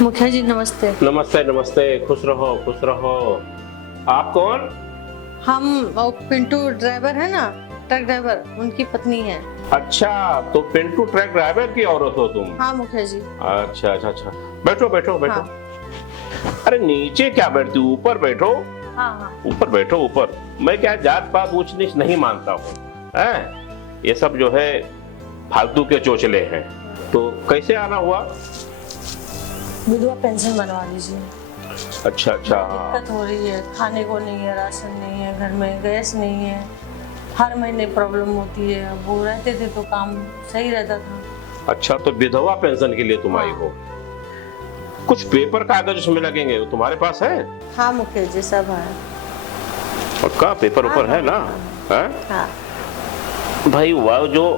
मुखिया जी नमस्ते। नमस्ते नमस्ते, खुश रहो खुश रहो। आप कौन? हम वो पिंटू ड्राइवर है ना, ट्रक ड्राइवर, उनकी पत्नी है। अच्छा, तो पिंटू ट्रक ड्राइवर की औरत हो तुम? हाँ मुखिया जी। अच्छा अच्छा अच्छा, बैठो बैठो बैठो। हाँ। अरे नीचे क्या बैठती हूँ, ऊपर बैठो। हाँ हाँ। ऊपर बैठो ऊपर। मैं क्या जात पात ऊंच नीच नहीं मानता हूँ, हैं? ये सब जो है फालतू के चोचले हैं। तो कैसे आना हुआ? विधवा पेंशन बनवा दीजिए। अच्छा अच्छा। दिक्कत हो रही है, खाने को नहीं है, राशन नहीं है, घर में गैस नहीं है, हर महीने प्रॉब्लम होती है। अब वो रहते थे तो काम सही रहता था। अच्छा, तो विधवा पेंशन के लिए तुम आई हो? कुछ पेपर कागज उसमें लगेंगे, वो तुम्हारे पास है? हाँ मुखिया जी, सब है। पक्का पेपर ऊपर है ना? है? हाँ। भाई वह जो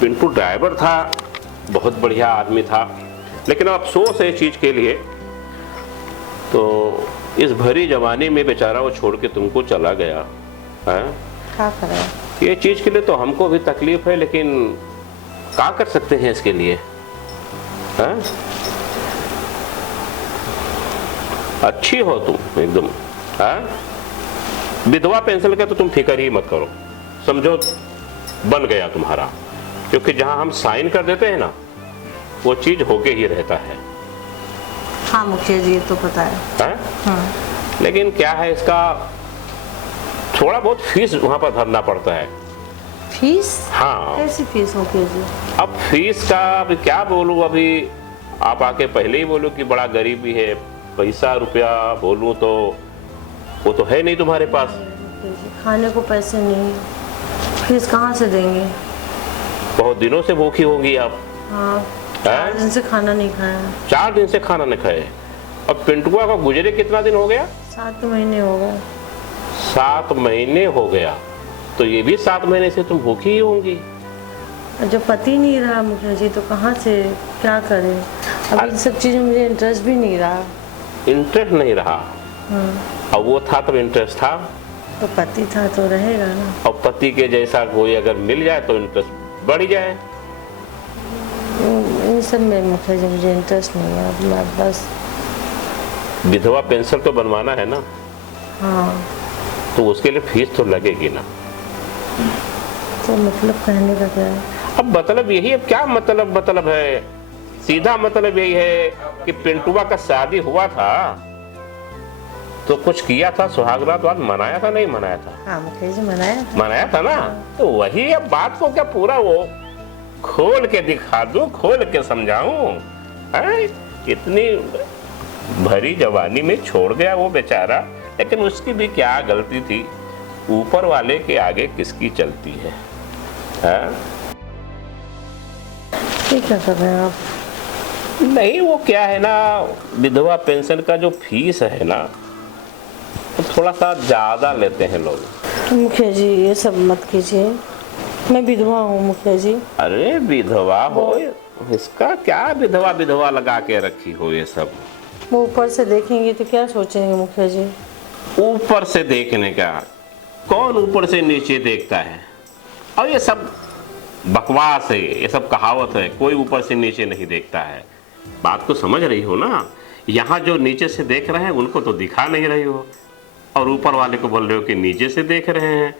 पिंटू ड्राइवर था बहुत बढ़िया आदमी था, लेकिन अफसोस है इस चीज के लिए, तो इस भरी जवानी में बेचारा वो छोड़ के तुमको चला गया है। क्या करें? ये चीज के लिए तो हमको भी तकलीफ है, लेकिन क्या कर सकते हैं इसके लिए, है? अच्छी हो तुम एकदम, है? विधवा पेंशन का तो तुम फिक्र ही मत करो, समझो बन गया तुम्हारा, क्योंकि जहां हम साइन कर देते हैं ना वो चीज होके ही रहता है। हाँ मुखिया जी, ये तो पता है। हाँ। लेकिन क्या है, इसका थोड़ा बहुत फीस वहां पर भरना पड़ता है। फीस? हाँ। कैसी फीस मुखिया जी? अब फीस का अभी क्या बोलूं, अभी आप आके पहले ही बोलो कि बड़ा गरीबी है, पैसा रुपया बोलूं तो वो तो है नहीं तुम्हारे पास। खाने को पैसे नहीं, फीस कहाँ से देंगे? बहुत दिनों से भूखी होंगी आप। हाँ, 4 दिन से खाना नहीं खाया। 4 दिन से खाना नहीं खाए? अब पिंटुआ का गुजरे कितना दिन हो गया? 7 महीने हो गए। 7 महीने हो गया, तो ये भी 7 महीने से तुम भूखी ही होंगी। जब पति नहीं रहा मुखिया जी तो कहाँ से क्या करें? अब इन सब चीज़ों में मुझे इंटरेस्ट भी नहीं रहा। इंटरेस्ट नहीं रहा? अब वो था तब इंटरेस्ट था। तो पति था तो रहेगा ना। और पति के जैसा कोई अगर मिल जाए तो इंटरेस्ट बढ़ जाए। इन सब में मुखिया जी मुझे इंटरेस्ट नहीं है। अब मैं बस विधवा पेंशन तो बनवाना है ना? हाँ। तो उसके लिए फीस तो लगेगी ना? तो मतलब कहने का क्या है? अब मतलब यही, अब क्या मतलब है, सीधा मतलब यही है कि पिंटुआ का शादी हुआ था तो कुछ किया था, सुहागरात वाद मनाया था नहीं मनाया था? हाँ मुखिया जी, मनाया था ना? तो वही, अब बात को क्या पूरा वो खोल के दिखा दूं, खोल के समझाऊं? इतनी भरी जवानी में छोड़ गया वो बेचारा, लेकिन उसकी भी क्या गलती थी? ऊपर वाले के आगे किसकी चलती है? क्या कर रहे हैं आप? नहीं, वो क्या है ना, विधवा पेंशन का जो फीस है ना तो थोड़ा सा ज्यादा लेते हैं लोग। तो मुखिया जी ये सब मत कीजिए, मैं विधवा हूँ मुखिया जी। अरे विधवा हो, इसका क्या विधवा विधवा लगा के रखी हो? ये सब वो ऊपर से देखेंगे तो क्या सोचेंगे मुखिया जी? ऊपर से देखने का, कौन ऊपर से नीचे देखता है? और ये सब बकवास है, ये सब कहावत है, कोई ऊपर से नीचे नहीं देखता है। बात को समझ रही हो ना? यहाँ जो नीचे से देख रहे हैं उनको तो दिखा नहीं रही हो, और ऊपर वाले को बोल रहे हो कि नीचे से देख रहे हैं।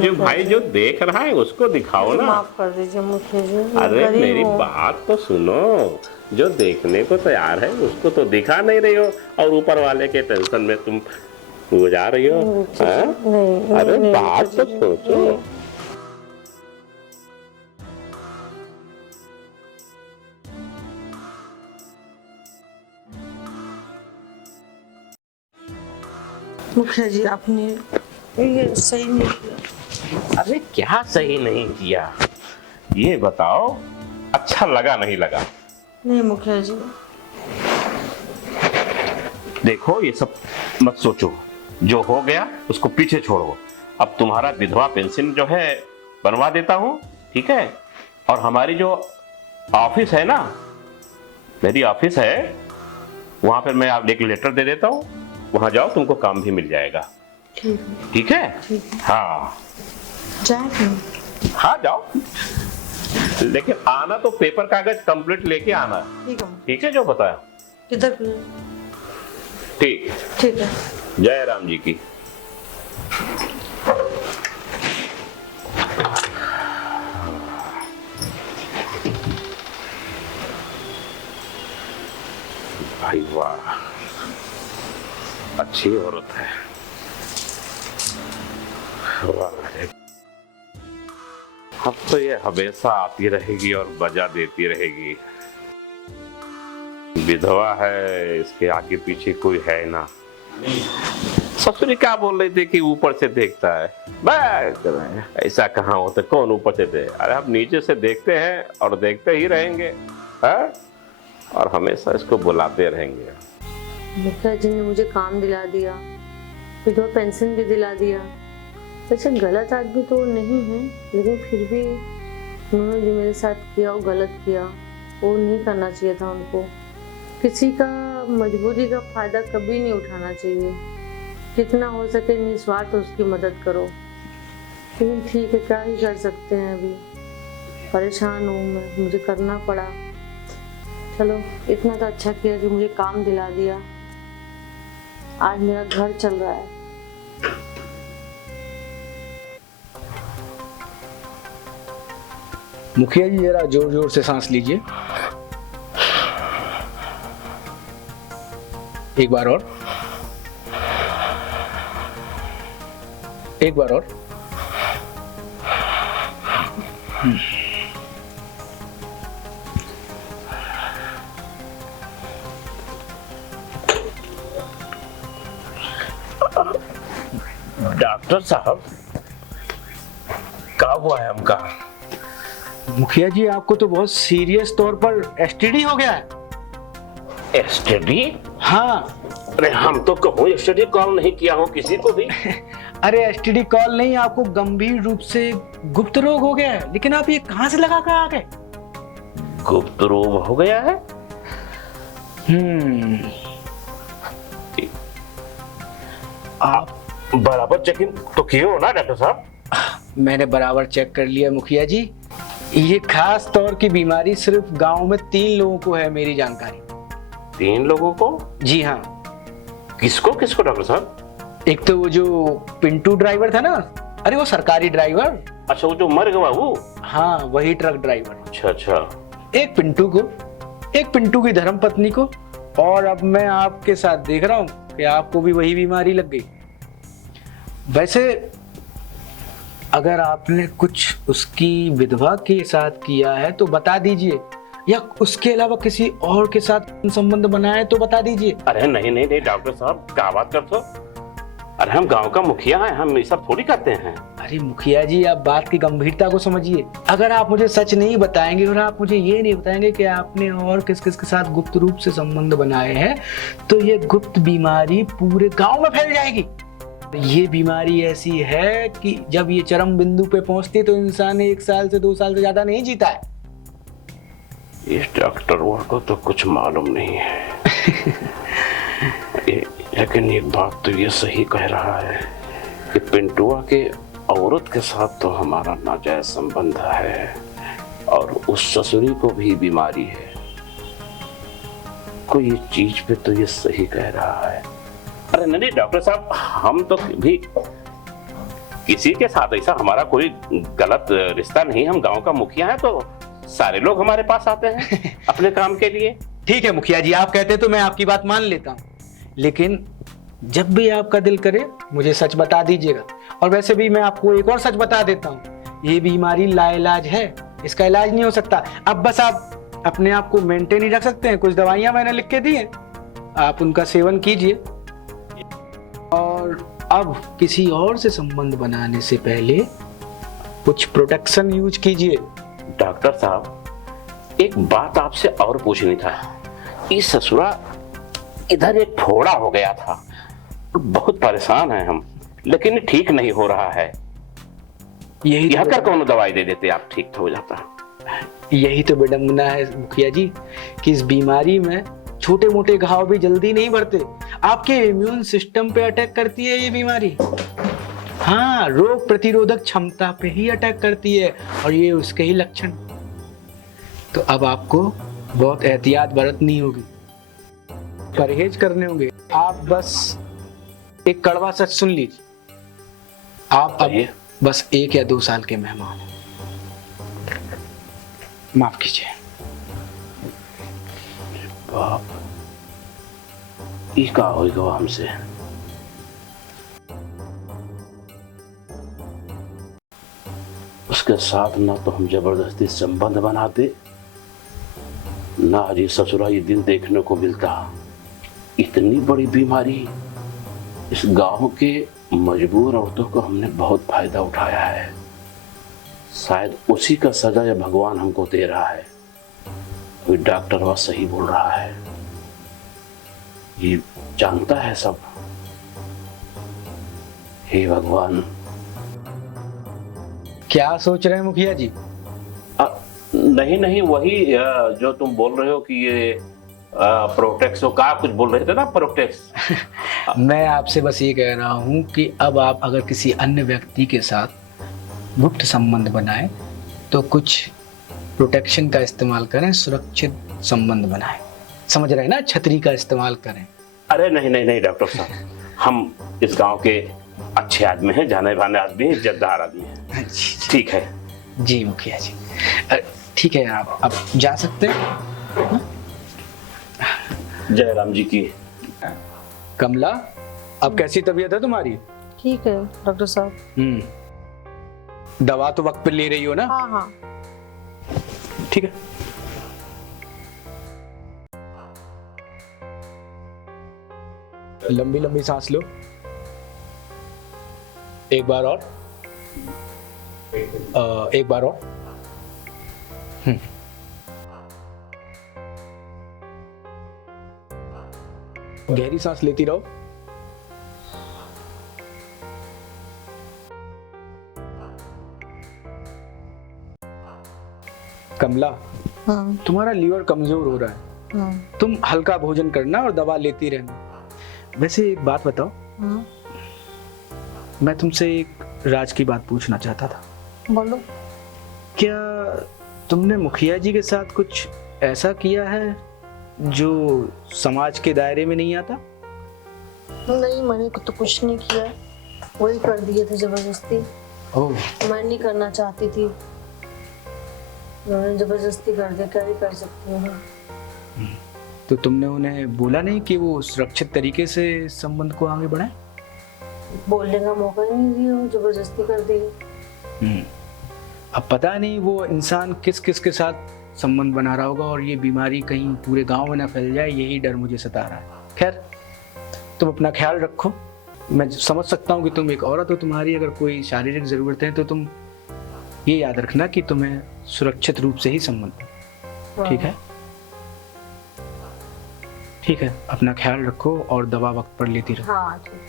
जो भाई जो देख रहा है उसको दिखाओ ना। माफ कर दीजिए मुखिया जी। अरे मेरी बात तो सुनो, जो देखने को तैयार है उसको तो दिखा नहीं रही हो, और ऊपर वाले के टेंशन में तुम गुजार रही हो। नहीं, अरे बात तो सोचो। मुखिया जी आपने ये सही नहीं किया। अरे क्या सही नहीं किया, ये बताओ, अच्छा लगा नहीं लगा? नहीं मुखिया जी। देखो ये सब मत सोचो, जो हो गया उसको पीछे छोड़ो। अब तुम्हारा विधवा पेंशन जो है बनवा देता हूँ, ठीक है? और हमारी जो ऑफिस है ना, मेरी ऑफिस है, वहां पर मैं आप एक लेटर दे देता हूँ, वहां जाओ, तुमको काम भी मिल जाएगा। ठीक है? हाँ जाए? हाँ जाओ, लेकिन आना तो पेपर कागज कंप्लीट लेके आना। ठीक है। ठीक है जो बताया। किधर पिए? ठीक। ठीक है। जय राम जी की। भाई वाह, अच्छी औरत है। वाह, अब तो ये हमेशा आती रहेगी और बजा देती रहेगी। विधवा है, इसके आगे पीछे कोई है ना। ससुरी क्या बोल रही थी कि ऊपर से देखता है? बस ऐसा कहाँ होता, कौन ऊपर से दे? अरे हम नीचे से देखते हैं और देखते ही रहेंगे, है? और हमेशा इसको बुलाते रहेंगे। मुखिया जी ने मुझे काम दिला दिया, विधवा पेंशन भी दिला दिया। वैसे गलत आदमी तो वो नहीं है, लेकिन फिर भी उन्होंने जो मेरे साथ किया वो गलत किया, वो नहीं करना चाहिए था उनको। किसी का मजबूरी का फायदा कभी नहीं उठाना चाहिए। जितना हो सके निस्वार्थ उसकी मदद करो। लेकिन ठीक है, क्या ही कर सकते हैं, अभी परेशान हूँ मैं, मुझे करना पड़ा। चलो, इतना तो अच्छा किया कि मुझे काम दिला दिया। आज मेरा घर चल रहा है। मुखिया जी जरा जोर जोर से सांस लीजिए। एक बार और, एक बार और। डॉक्टर साहब, क्या हुआ है हमका? मुखिया जी आपको तो बहुत सीरियस तौर पर एसटीडी हो गया है। एसटीडी? हाँ। अरे हम तो कहूँ एसटीडी कॉल नहीं किया हूँ किसी को भी। अरे एसटीडी कॉल नहीं, आपको गंभीर रूप से गुप्त रोग हो गया है। लेकिन आप ये कहाँ से लगा कर आ गए? गुप्त रोग हो गया है? आप बराबर चेकिंग तो किए हो ना डॉक्टर साहब? मैंने बराबर चेक कर लिया मुखिया जी। ये खास तौर की बीमारी सिर्फ गांव में 3 लोगों को है, मेरी जानकारी। 3 लोगों को? जी हाँ। किसको किसको डॉक्टर साहब? एक तो वो जो पिंटू ड्राइवर था ना, अरे वो सरकारी ड्राइवर। अच्छा, वो जो मर गया वो? हाँ, वही ट्रक ड्राइवर। अच्छा अच्छा। एक पिंटू को, एक पिंटू की धर्मपत्नी को, और अब मैं आपके साथ देख रहा हूँ कि आपको भी वही बीमारी लग गई। वैसे अगर आपने कुछ उसकी विधवा के साथ किया है तो बता दीजिए, या उसके अलावा किसी और के साथ संबंध बनाया है तो बता दीजिए। अरे नहीं नहीं नहीं डॉक्टर साहब, क्या बात करते हो? अरे हम गांव का मुखिया हैं, हम ये सब थोड़ी करते हैं। अरे मुखिया जी, आप बात की गंभीरता को समझिए। अगर आप मुझे सच नहीं बताएंगे और आप मुझे ये नहीं बताएंगे कि आपने और किस किस के साथ गुप्त रूप से संबंध बनाए हैं, तो ये गुप्त बीमारी पूरे गांव में फैल जाएगी। ये बीमारी ऐसी है कि जब ये चरम बिंदु पे पहुंचती है तो इंसान 1 साल से 2 साल से ज्यादा नहीं जीता है। इस डॉक्टर को तो कुछ मालूम नहीं है। लेकिन एक बात तो ये सही कह रहा है कि पिंटुआ के औरत के साथ तो हमारा नाजायज संबंध है, और उस ससुरी को भी बीमारी है। कोई ये चीज पे तो ये सही कह रहा है। अरे नहीं डॉक्टर साहब, हम तो भी किसी के साथ ऐसा हमारा कोई गलत रिश्ता नहीं। हम गांव का मुखिया हैं तो सारे लोग हमारे पास आते हैं अपने काम के लिए। ठीक है मुखिया जी, आप कहते तो मैं आपकी बात मान लेता हूँ, लेकिन जब भी आपका दिल करे मुझे सच बता दीजिएगा। और वैसे भी मैं आपको एक और सच बता देता हूँ, ये बीमारी लाइलाज है, इसका इलाज नहीं हो सकता। अब बस आप अपने आप को मेंटेन ही रख सकते हैं। कुछ दवाइयां मैंने लिख के दी हैं, आप उनका सेवन कीजिए। और अब किसी और से संबंध बनाने से पहले कुछ प्रोटेक्शन यूज कीजिए। डॉक्टर साहब, एक बात आपसे और पूछनी था। इस ससुरा इधर एक फोड़ा हो गया था, बहुत परेशान हैं हम, लेकिन ठीक नहीं हो रहा है। यही यहाँ कर कौन दवाई दे देते आप, ठीक तो हो जाता। यही तो विडंबना है मुखिया जी कि इस बीमारी में छोटे मोटे घाव भी जल्दी नहीं बढ़ते। आपके इम्यून सिस्टम पे अटैक करती है ये बीमारी। हाँ, रोग प्रतिरोधक क्षमता पे ही अटैक करती है, और ये उसके ही लक्षण। तो अब आपको बहुत एहतियात बरतनी होगी। परहेज करने होंगे। आप बस एक कड़वा सच सुन लीजिए, आप अब बताइए। बस 1 या 2 साल के मेहमान हैं। माफ कीजिए। बाप, ई का होगा हमसे। उसके साथ ना तो हम जबरदस्ती संबंध बनाते, ना अजी ससुरा ये दिन देखने को मिलता। इतनी बड़ी बीमारी, इस गांव के मजबूर औरतों को हमने बहुत फायदा उठाया है। शायद उसी का सजा ये भगवान हमको दे रहा है। कोई डॉक्टर वह सही बोल रहा है, ये जानता है सब। हे भगवान। क्या सोच रहे हैं मुखिया जी? नहीं नहीं, वही जो तुम बोल रहे हो कि ये प्रोटेक्स का कुछ बोल रहे थे ना, प्रोटेक्स। मैं आपसे बस ये कह रहा हूँ कि अब आप अगर किसी अन्य व्यक्ति के साथ गुप्त संबंध बनाएं तो कुछ प्रोटेक्शन का इस्तेमाल करें, सुरक्षित संबंध बनाएं। समझ रहे हैं ना? छतरी का इस्तेमाल करें। अरे नहीं नहीं नहीं डॉक्टर साहब, हम इस गांव के अच्छे आदमी हैं, जाने माने आदमी हैं, इज्जतदार आदमी हैं। ठीक है जी मुखिया जी। ठीक है, आप जा सकते हैं। जय राम जी की। कमला, अब कैसी तबीयत है तुम्हारी? ठीक है डॉक्टर साहब। दवा तो वक्त पे ले रही हो ना? हाँ हाँ। ठीक है। लंबी लंबी सांस लो, एक बार और, एक बार और। गहरी सांस लेती रहो। कमला, हाँ तुम्हारा लीवर कमजोर हो रहा है, हाँ तुम हल्का भोजन करना और दवा लेती रहना। वैसे एक बात बताओ, हाँ। मैं तुमसे एक राज की बात पूछना चाहता था। बोलो। क्या तुमने मुखिया जी के साथ कुछ ऐसा किया है जो समाज के दायरे में नहीं आता? नहीं, मैंने तो कुछ नहीं किया, वही कर दिए थे जबरदस्ती। ओह, मैं नहीं करना चाहती थी, उन्होंने जबरदस्ती कर दिया, क्या ही कर सकती हूँ। तो तुमने उन्हें बोला नहीं कि वो सुरक्षित तरीके से संबंध को आगे बढ़ाएं? बोलने का मौका ही नहीं दिया, वो जबरदस्ती कर दी। अब पता नहीं वो इंसान किस किस के साथ संबंध बना रहा होगा और ये बीमारी कहीं पूरे गांव में ना फैल जाए, यही डर मुझे सता रहा है। खैर, तुम अपना ख्याल रखो। मैं समझ सकता हूँ कि तुम एक औरत हो, तुम्हारी अगर कोई शारीरिक जरूरतें हैं तो तुम ये याद रखना कि तुम्हें सुरक्षित रूप से ही संबंध। ठीक है? ठीक है, अपना ख्याल रखो और दवा वक्त पर लेती रहो। हाँ ठीक।